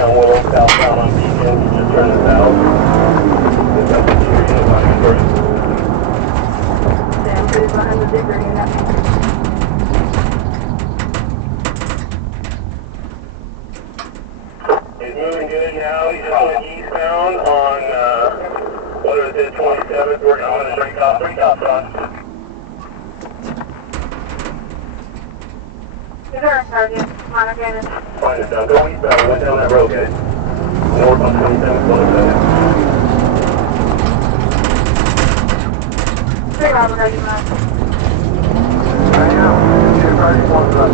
eastbound Willow, southbound on Beacon, just turning south. We've got the 2 units on inventory. Sam, put it behind the zipper unit. He's moving good now. He's just went eastbound on, what is it, 27th. We're going to break off on. He's our target. Monitor Cannon. Find it down. Go eastbound. Went down that road, guys. North on 27th, 27th. 3 Robert, are you mad? Right now. 2 parties, 1 truck.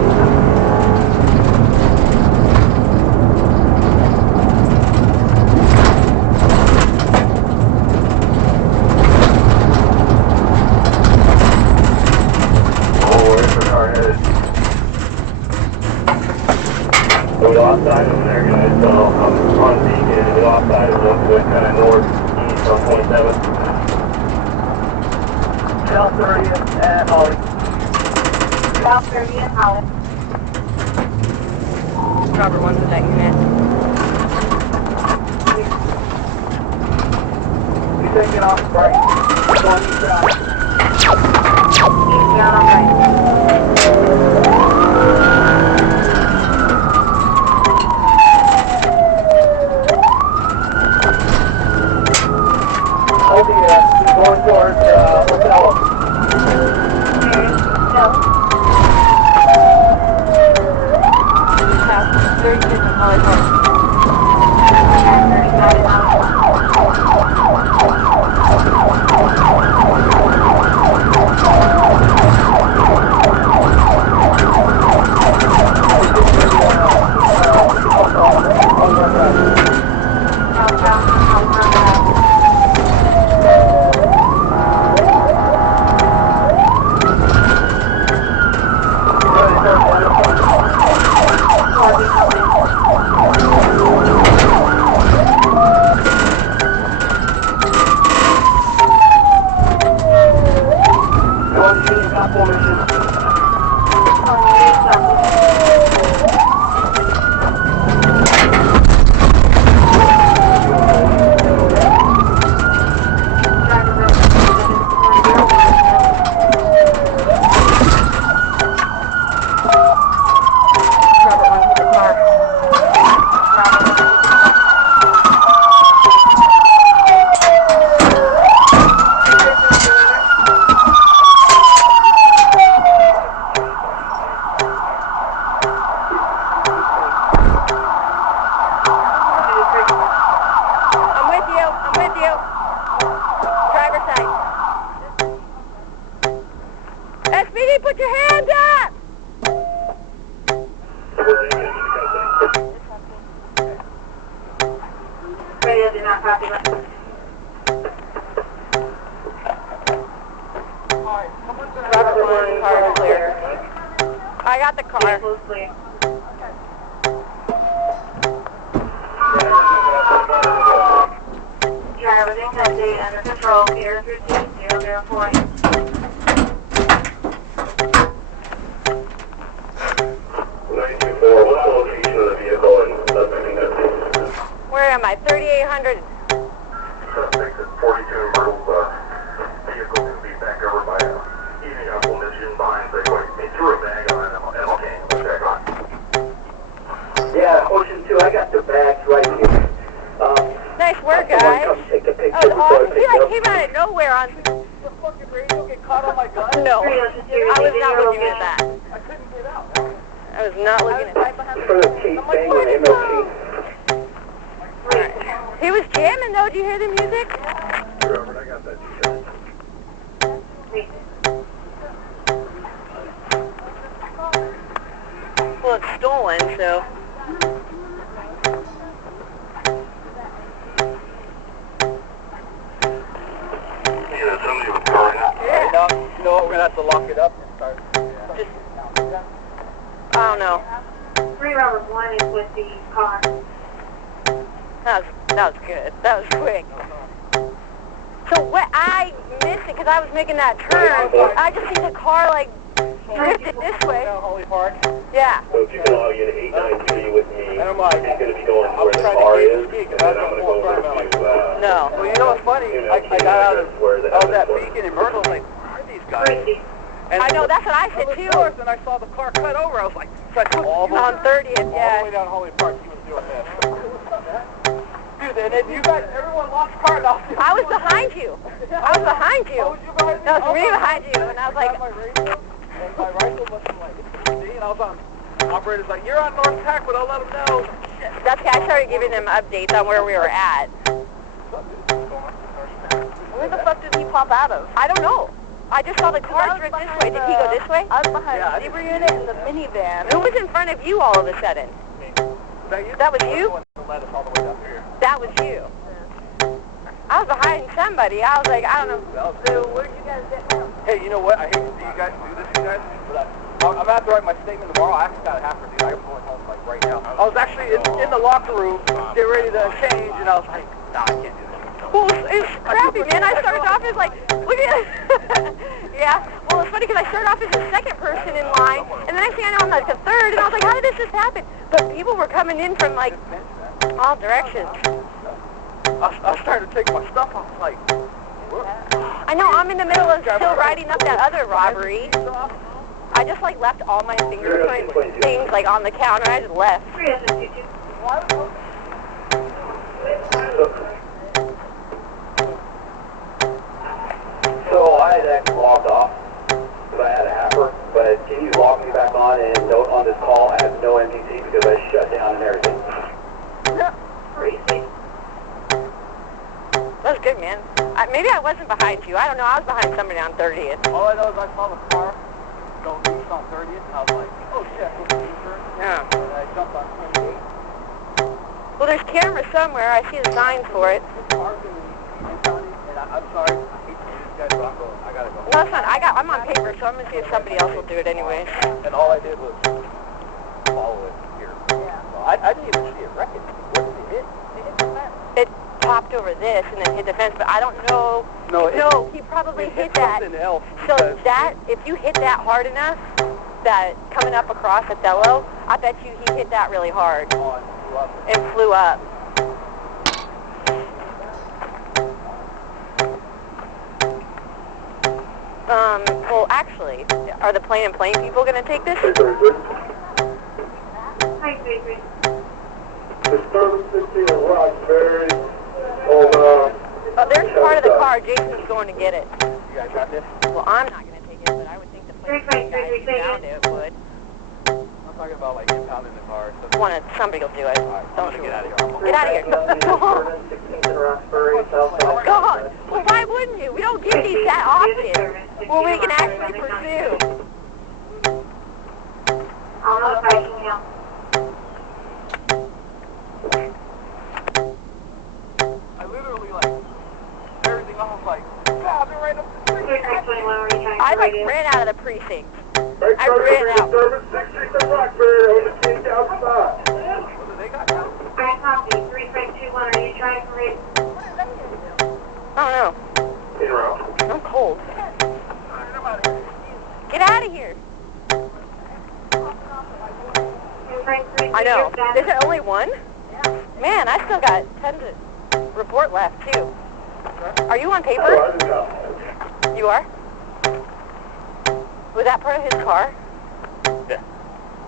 We lost sight over there, guys, so I'm on Beacon, and we lost sight of them, so it's kind of northeast on 27th. South 30th at Holly. South 30 and Holly. Robert 1 with that unit. You taking off right. Going east south. East down on right. Going towards Hotel. South 36 in Holly Park. SPD, put your hands up! Radio do not copy that. Robert 1, car is clear. I got the car. Vehicle's clear. Driver, date under control, Peter 13004. 924, what's the location of the vehicle and suspect? Where am I? 3800. Suspect at 42 Myrtle, vehicle can be back over by eating up on Michigan behind Segway. He threw a bag on an ML can. Check on. Yeah, Ocean 2, I got the bags right here. Nice work, guys. Come take a picture. That was awesome. He like came out of nowhere on... The fucking radio get caught on my gun? No, I was not looking at that. I couldn't get out. I was not looking at that. For the T, bang on MLT. Alright. He was jamming though, do you hear the music? Robert, I got that t-shirt. Well, it's stolen, so... Somebody was pouring up. Yeah. No, we're gonna have to lock it up and start. Just... I don't know. 3 Robert 1 is with the car. That was good. That was quick. So what I missed it because I was making that turn. I just see the car like drifted this way. Holy Park. Yeah. So if you can allow you to 893 with me, And I'm like, He's going to be going I where was the trying car to is, gauge the speed, and and I then I'm was going going to go to pull over front, to, and I'm like, well, you know what's funny? I got out of that beacon in Myrtle, I was like, where are these guys? And I know, that's what I said looked too. north, and I saw the car cut over. I was like, so I took all On 30th, all the yeah. way down Holly Park, he was doing this. Dude, and then you guys, everyone lost car, and I was behind you. I was behind you. Oh, was you behind me? That was me behind you, and I was like, my radio, and my rifle was like, and I was on, operator's like, you're on North Tack, but I'll let him know. that's okay, I started giving them updates on where we were at. Where the fuck did he pop out of? I don't know. I just saw the car drift this way. Did he go this way? I was behind the zebra unit and the minivan. Who was in front of you all of a sudden? That was you? That was you. I was behind somebody. I was like, I don't know. So where'd you guys get from? Hey, you know what? I hate to see you guys do this, you guys. But I'm going to have to write my statement tomorrow. I actually got it half for these. I'm going home like right now. I was actually in the locker room, getting ready to change, and I was like, nah, I can't do this. Well, it's crappy, man. I started off as like, look at it. Yeah. Well, it's funny because I started off as the second person in line, and the next thing I know, I'm like the third, and I was like, how did this just happen? But people were coming in from like all directions. I started taking my stuff off, like, what? I know, I'm in the middle of still writing up that other robbery. I just like left all my fingerprint things like on the counter. I just left. So I had actually logged off because I had a happer, but can you log me back on and note on this call I have no MPC because I shut down and everything? That was good, man. Maybe I wasn't behind you. I don't know. I was behind somebody on 30th. All I know is I saw the car go loose on 30th, and I was like, oh shit, what's the U-turn? Yeah. And I jumped on 28. Well, there's cameras somewhere. I see the signs for it. Cars in the county, and I'm sorry, I hate to do this, guys, but I gotta go. No, it's fine. I'm on paper, so I'm gonna see if somebody else will do it anyways. And all I did was follow it here. Yeah. So I didn't even see it wreck it. What did it hit? It popped over this and then hit the fence, but I don't know. No, he probably hit that. Something else. So that, if you hit that hard enough, that coming up across Othello, I bet you he hit that really hard and flew up. Well, actually, are the plane and plane people going to take this? Disturbance 16 on Roxbury. There's part of the car. Jason's going to get it. You guys got this? Well, I'm not going to take it, but I would think the plane guys who found it would. I'm talking about like impounding the car. So Somebody will do it. don't get out of here. Get out of here. Go home. 16 in Roxbury, southbound. Go home. Well, why wouldn't you? We don't give these that often. Well, we can actually pursue. I'll notify you now. I literally like everything off like, God, they're right up the street. I like ran out of the precinct. I ran out. Disturbance 16 in Roxbury on the King outside. What do they got now? I copy. 3521. Are you trying for it? I don't know. In route. I'm cold. Get out of here. I know. Is there only one? Man, I still got 10 to report left, too. Are you on paper? You are? Was that part of his car? Yeah.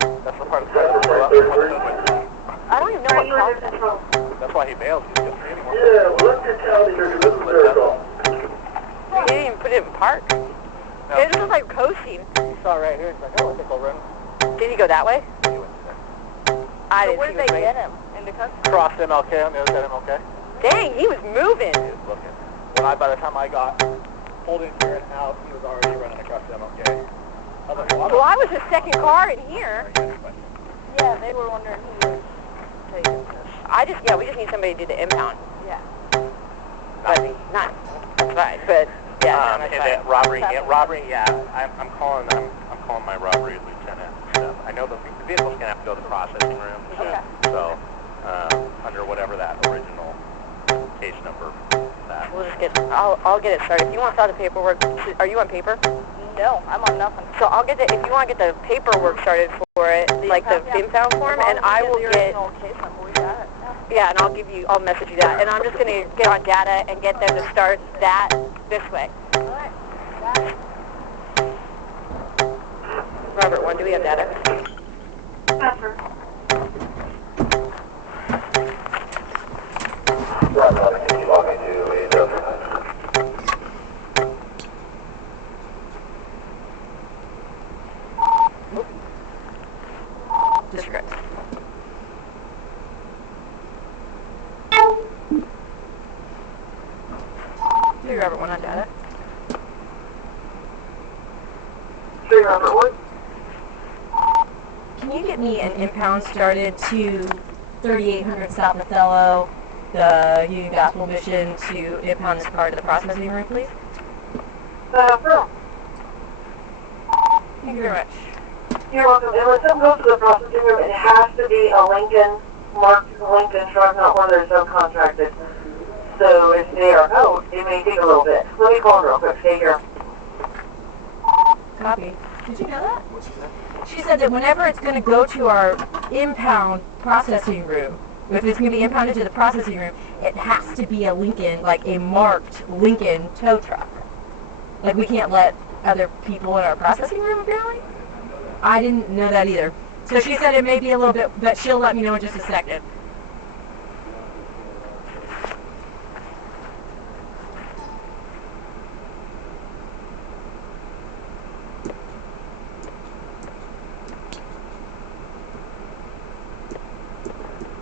That's the part of the car. I don't even know what caused it. That's why he bailed. He didn't get free anymore. Yeah, well, let's get county here because this is their call. He didn't even put it in park. No. It just looks like coasting. He saw right here. He's like, oh, I think I'll run. Did he go that way? He went to that. I So didn't where see did they which way. get him? Into custody? Crossed MLK on the other side of MLK. Dang, he was moving. He was looking. By the time I got pulled in here and out, he was already running across MLK. I was like, Well, I was the second car in here. Yeah, they were wondering who was taking this. We just need somebody to do the impound. Yeah. But not, that's fine, but yeah, And that's that fine. robbery, I'm calling my robbery lieutenant. I know the vehicle's gonna have to go to the processing room. Okay. So, under whatever that original case number, that. We'll just I'll get it started. If you want to start the paperwork, are you on paper? No, I'm on nothing. So I'll get the, if you want to get the paperwork started for it, like the impound form, and I will get, yeah, and I'll message you that, and I'm just going to get on data and get them to start that this way. Robert 1, do we have data? Pepper. Can you log me to a Disregard. Do Robert 1 on data? Hey, Robert, what? Can you get me an impound started to 3800 South Othello, the Union Gospel Mission, to impound this car to the processing room, please? Sure. Thank you very much. You're welcome. And when something goes to the processing room, it has to be a Lincoln, marked Lincoln truck, not one of their subcontracted. So if they are out, it may take a little bit. Let me call them real quick. Stay here. Copy. Did you know that? She said that whenever it's going to go to our impound processing room, if it's going to be impounded to the processing room, it has to be a Lincoln, like a marked Lincoln tow truck. Like we can't let other people in our processing room, apparently? I didn't know that either. So she said it may be a little bit, but she'll let me know in just a second.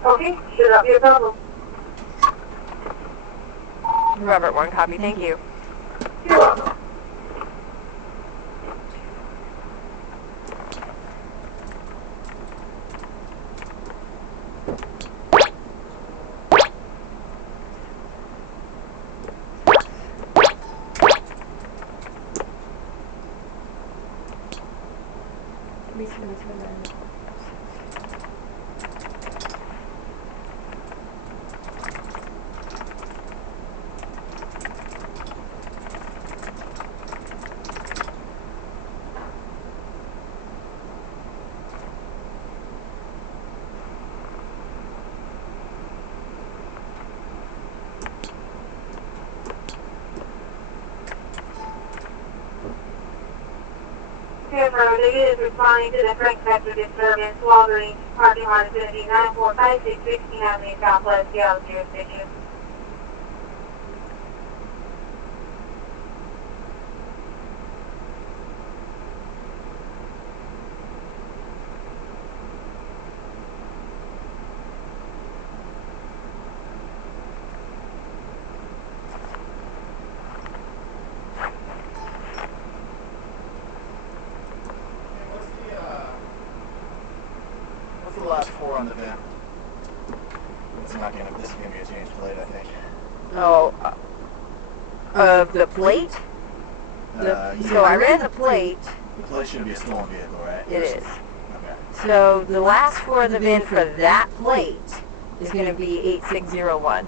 Okay, should not be a problem. Robert 1, copy, thank you. You're welcome. Camera negative responding to the correct sector disturbance. Walgreens parking lot is going to be 9456 16 Avenue Southwest, Seattle jurisdiction. What's the last four on the VIN? This is gonna be a change plate, I think. Oh, of the plate? So I ran the plate. The plate should be a stolen vehicle, right? It is. Okay. So the last four of the VIN for that plate is going to be 8601.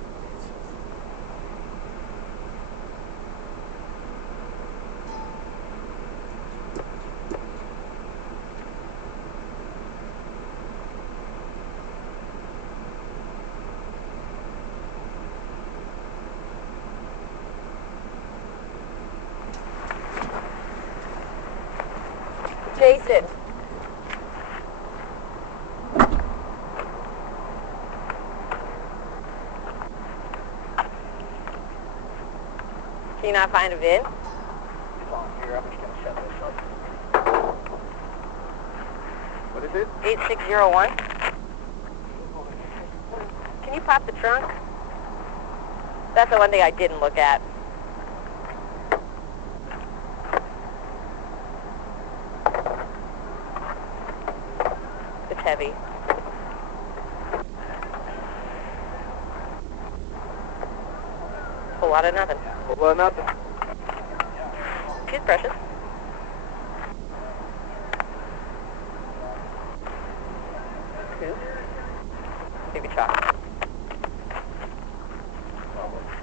Jason. Can you not find a VIN? It's on here. I'm just gonna shut this up. What is it? 8601. Can you pop the trunk? That's the one thing I didn't look at. It's heavy. A lot of nothing. Well, nothing. Toothbrushes. Two. Maybe chocolate.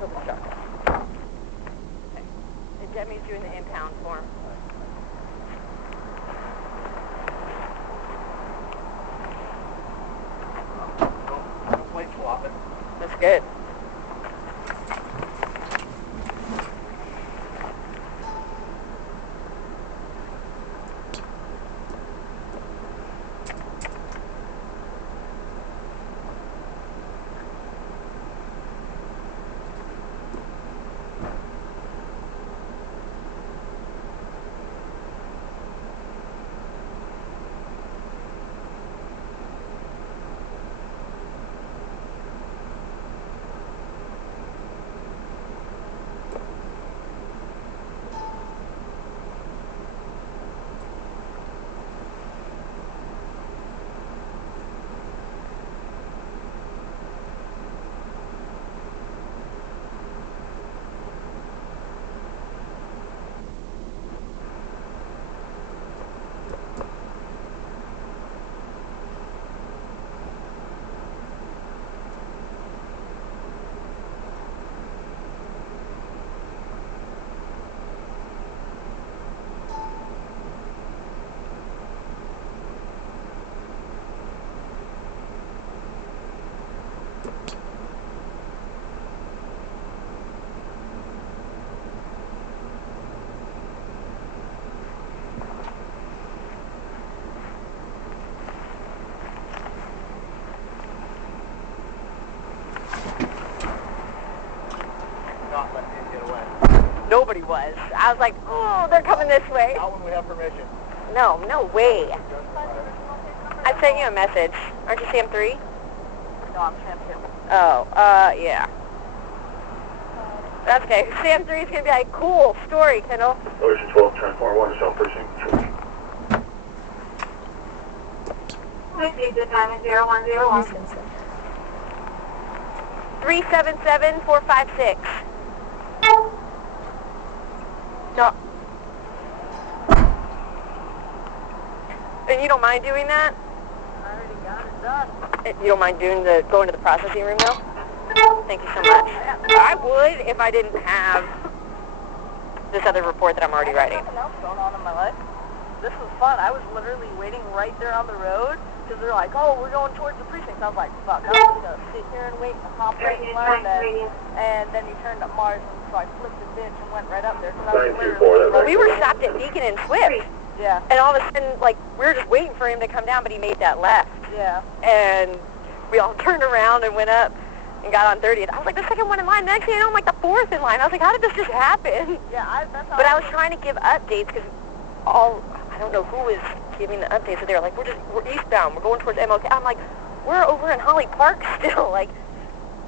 Maybe chocolate. Okay. And Demi's doing the impound form. That's good. Not let him get away. Nobody was. I was like, oh, they're coming this way. Not when we have permission. No, no way. I sent you a message. Aren't you Sam3? No, I'm Sam 2. Oh, yeah. That's okay. Sam3 is going to be like, cool story, Kendall. Ocean 12, Transformer 1 to South Precinct. Please the time is 0101. 377456. No. And you don't mind doing that? I already got it done. You don't mind going to the processing room though? Thank you so much. I would if I didn't have this other report that I'm already writing. Nothing else going on in my life. This was fun. I was literally waiting right there on the road because they're like, oh, we're going towards the precinct. I was like, fuck, I'm just going to sit here and wait and hop right and learn that. And then he turned up Mars, and so I flipped the bitch and went right up there. We were stopped at Beacon and Swift. Yeah. And all of a sudden, like, we were just waiting for him to come down, but he made that left. Yeah. And we all turned around and went up and got on 30th. I was like, the second one in line. Next thing you know, I'm like the fourth in line. I was like, how did this just happen? Yeah, that's how But I was trying to give updates because I don't know who was giving the updates. So they were like, we're eastbound. We're going towards MLK. I'm like, we're over in Holly Park still. Like,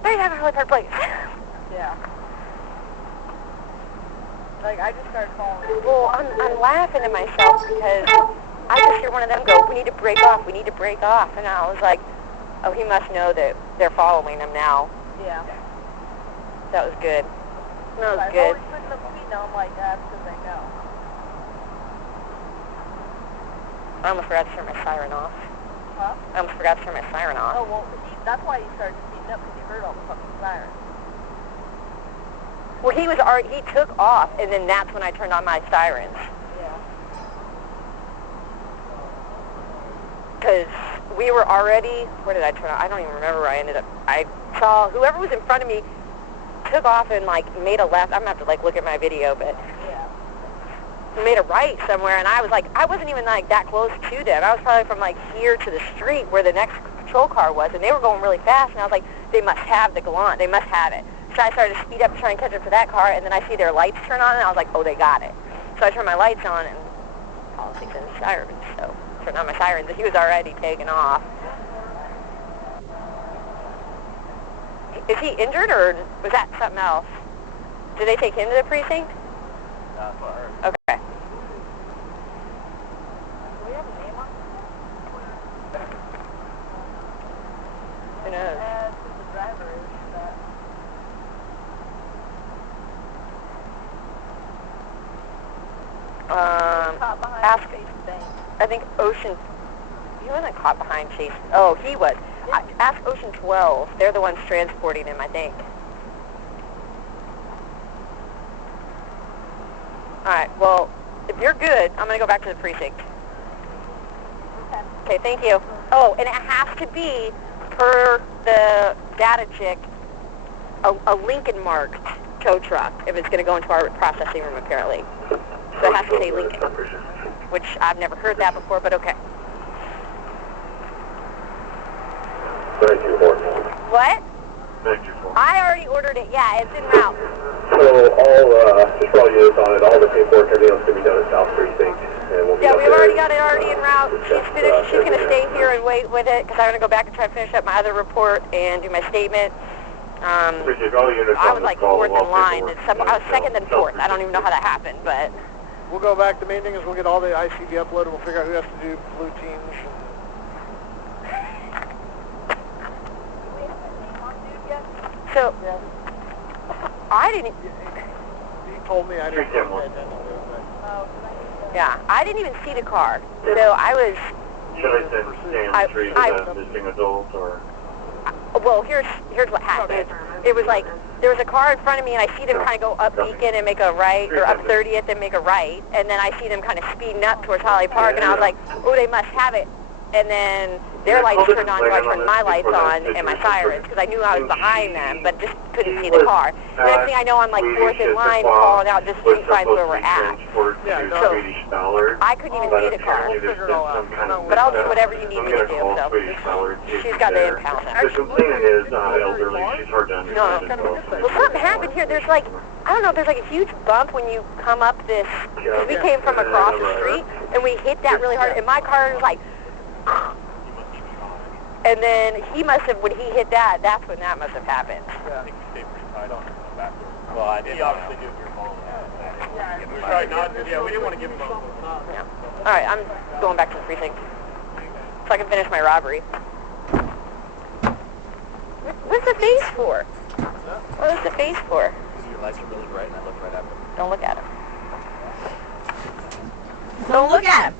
there you have a Holly Park place. Yeah. Like, I just started following. Well, I'm laughing at myself because I just hear one of them go, we need to break off. We need to break off. And I was like, oh, he must know that they're following him now. Yeah. That was good. That was I've good. always putting up speed now. I'm like, that's because I know. I almost forgot to turn my siren off. Huh? I almost forgot to turn my siren off. Oh, well, that's why he started speeding up, because he heard all the fucking sirens. Well, he took off, and then that's when I turned on my sirens. Yeah. Because we were already, where did I turn on? I don't even remember where I ended up. I saw whoever was in front of me took off and, like, made a left. I'm going to have to, like, look at my video, but Yeah. made a right somewhere, and I was like, I wasn't even, like, that close to them. I was probably from, like, here to the street where the next patrol car was, and they were going really fast, and I was like, they must have the Gallant. They must have it. So I started to speed up to try and catch up to that car, and then I see their lights turn on, and I was like, oh, they got it. So I turned my lights on, and politics and sirens, so turned on my sirens, and he was already taking off. Is he injured, or was that something else? Did they take him to the precinct? That's what I heard. Okay. Do we have a name on Who knows? who the driver is for that? Caught behind Ask, Chase Bank. I think Ocean, he wasn't caught behind Chase, oh, he was. Ask Ocean 12, they're the ones transporting him, I think. Alright, well, if you're good, I'm going to go back to the precinct. Okay. Okay, thank you. Oh, and it has to be, per the data chick, a Lincoln marked tow truck if it's going to go into our processing room, apparently. So it has to say Lincoln, which I've never heard that before, but okay. Thank you, Holt. What? Thank you, Holt. I already ordered it. Yeah, it's en route. So just while you're on it, all the paperwork, everything else can be done at South Precinct. And we'll Yeah, we've already got it already en route. She's finished. She's going to stay here and wait with it because I'm going to go back and try to finish up my other report and do my statement. Appreciate all the units I on was this like call, fourth all in line. paperwork. I was second then fourth. I don't even know how that happened, but... We'll go back. The main thing is we'll get all the ICD uploaded. We'll figure out who has to do blue teams. So, I didn't... He told me I didn't Take know one. Yeah, I didn't even see the car. So I was... Should I send Sam Tree to the missing adult, or? Well, here's what happened. It was like, there was a car in front of me, and I see them kind of go up Beacon and make a right, or up 30th and make a right, and then I see them kind of speeding up towards Holly Park, and I was like, oh, they must have it. And then their lights turned on, so I turned my lights on and my sirens, because I knew I was behind them, but just couldn't see the car. The next thing I know, I'm like fourth in line, calling out just street signs where we're at. So I couldn't even see the car. But I'll do whatever you need me to do, so she's got the impound now. The complainant is elderly. She's hard to understand. Well, something happened here. There's like, I don't know, there's like a huge bump when you come up this, because we came from across the street, and we hit that really hard, and my car was like, and then he must have, when he hit that, that's when that must have happened. I think you stayed pretty tight on the back door. Well, I didn't. He obviously knew you were falling. We tried not to. Yeah, we didn't want to give him a... Yeah. All right, I'm going back to the precinct so I can finish my robbery. What's the face for? What is the face for? Your lights are really bright, and I looked right at them. Don't look at him. Don't look at him.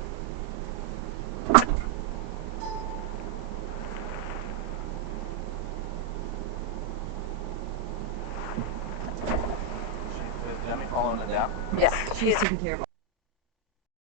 Is Demi following it down? Yes, she's taking care of